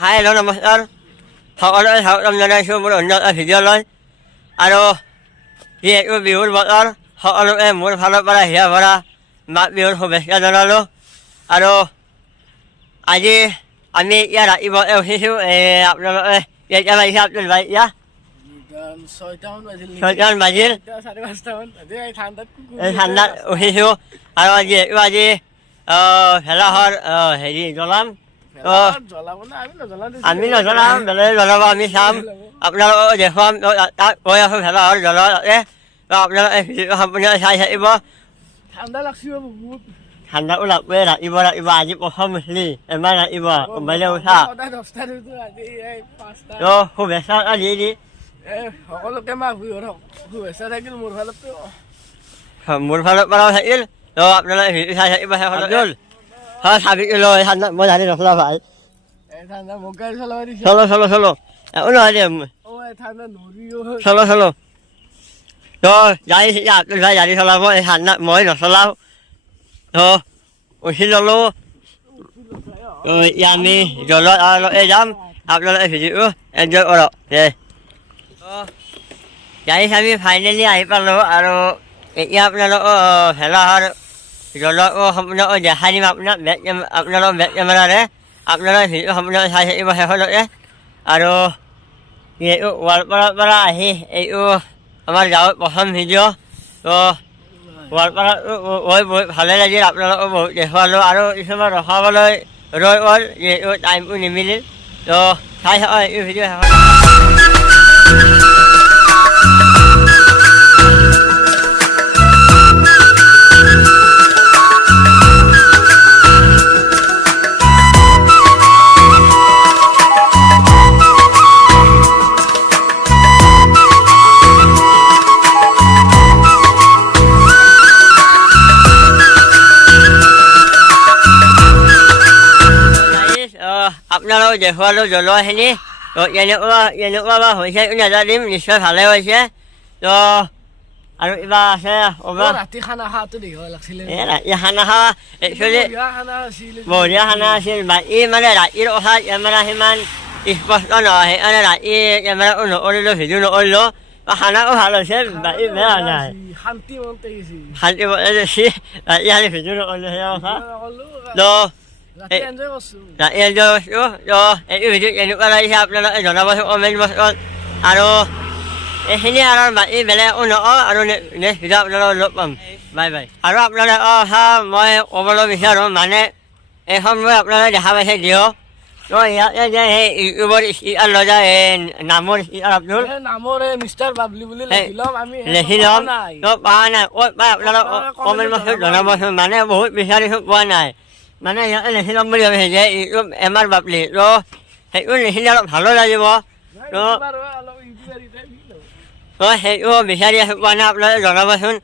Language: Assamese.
হাই হেল্ল' নমস্কাৰ সকলোৱে স্বাগতম জনাইছোঁ মোৰ অন্য এটা ভিডিঅ'লৈ আৰু যিহেতু বিহুৰ বতৰ সকলোৱে মোৰ ফালৰ পৰা হিয়া ভৰা মাঘ বিহুৰ শুভেচ্ছা জনালোঁ আৰু আজি আমি ইয়াত ৰাতিপুৱাতে উঠিছোঁ আপোনালোকে কেইটা বাজিছে আব্দুল ভাই এতিয়া 6টামান বাজিল এই ঠাণ্ডাত উঠিছোঁ আৰু যিহেতু আজি ভেলাঘৰ হেৰি জ্বলাম আমি নজনাম বেলেগে জ্বলাব আমি চাম আপোনালোকক দেখুৱাম তাত গৈ আছোঁ ভেলাঘৰ জ্বলোৱা তাতে আপোনালোকে ভিডিঅ'টো সম্পূৰ্ণ চাই থাকিব ঠাণ্ডা লাগছে বহুত ঠাণ্ডাও লাগবই ৰাতিপুৱা আজি প্ৰথম উঠলি এবাৰ ৰাতিপুৱা মোবাইলে উঠা শুভেচ্ছা এটা দি দি সকলোকে মাঘ বিহুৰ শুভেচ্ছা থাকিল মোৰ ফালৰ পৰাও থাকিল আপোনালোকে ভিডিঅ' চাই থাকিব শেষলৈ হয় চাবিটো লৈ ঠাণ্ডা মই জানি নচলা ভাই চলো চলো চলো একো নহয় দে চলো চলো তো গাড়ী আব্দুল ভাই গাড়ী চলাব এই ঠাণ্ডাত মই নচলাওঁ তো উঠি ল'লোঁ এতিয়া আমি জললৈ যাম আপোনালোকে ভিডিঅ'টো এনজয় কৰক দে গাড়ীত আমি ফাইনেলি আহি পালোঁ আৰু এতিয়া আপোনালোকক ভেলাঘৰ জ্বলোৱাটো সম্পূৰ্ণকৈ দেখাই দিম আপোনালোকৰ বেক কেমেৰাৰে আপোনালোকে ভিডিঅ' সম্পূৰ্ণ চাই থাকিব শেষলৈকে আৰু যিহেতু গোৱালপাৰাৰ পৰা আহি এইটো আমাৰ গাঁৱৰ প্ৰথম ভিডিঅ' তো গোৱালপাৰাটো গৈ বহুত ভালে লাগিল আপোনালোকক বহুত দেখুৱালোঁ আৰু কিছুমান ৰখাবলৈ ৰৈ গ'ল যিহেতু টাইমটো নিমিলিল তো চাই থাকক এইটো ভিডিঅ' শেষত আপোনালোক দেখুৱালোঁ জ্বলোৱাখিনি তো কেনেকুৱা বা হৈছে নাজানিম নিশ্চয় ভালে হৈছে তো আৰু কিবা আছে ৰাতি খানা খোৱাটো দেখিব লাগিছিলে ৰাতি খানা খোৱা একচুৱেলি বঢ়িয়া খানা আছিল বাকী মানে ৰাতিৰ কথা কেমেৰা সিমান স্পষ্ট নহয় সেইকাৰণে ৰাতি কেমেৰাটো নকৰিলোঁ ভিডিঅ' নকৰিলোঁ খানাও ভাল হৈছে বাকী বেয়া নাই শান্তি মতে গৈছে ৰাতি খালি ভিডিঅ' নকৰিলোঁ সেই কথা তো ৰাতি এনজয় কৰিছোঁ তো এইটো ভিডিঅ' কেনেকুৱা লাগিছে আপোনালোকে জনাবচোন কমেণ্ট বক্সত আৰু এইখিনি আৰু বাকী বেলেগ একো নকওঁ আৰু নেক্সট ভিডিঅ' আপোনালোকক লগ পাম বাই বাই আৰু আপোনালোকে কথা মই ক'বলৈ বিচাৰোঁ মানে এইখন মই আপোনালোকে দেখা পাইছে দিয়ক তো ইয়াতে যে সেই ইউটিউবৰ স্পিকাৰ লৈ যায় নামৰ স্পিকাৰ আব্দুল নামৰ মিষ্টাৰ বাবলি বুলি লিখি ল'ম তো পোৱা নাই ক'ত পাই আপোনালোক কমেণ্ট বক্সত জনাবচোন মানে বহুত বিচাৰিছোঁ পোৱা নাই মানে ইয়াতে লিখি ল'ম বুলি ভাবিছে যে ইউটিউব এমাৰ বাবলি তো সেইটো লিখিলে অলপ ভালো লাগিব তো সেইটো বিচাৰি আছোঁ পোৱা নাই আপোনালোকে জনাবচোন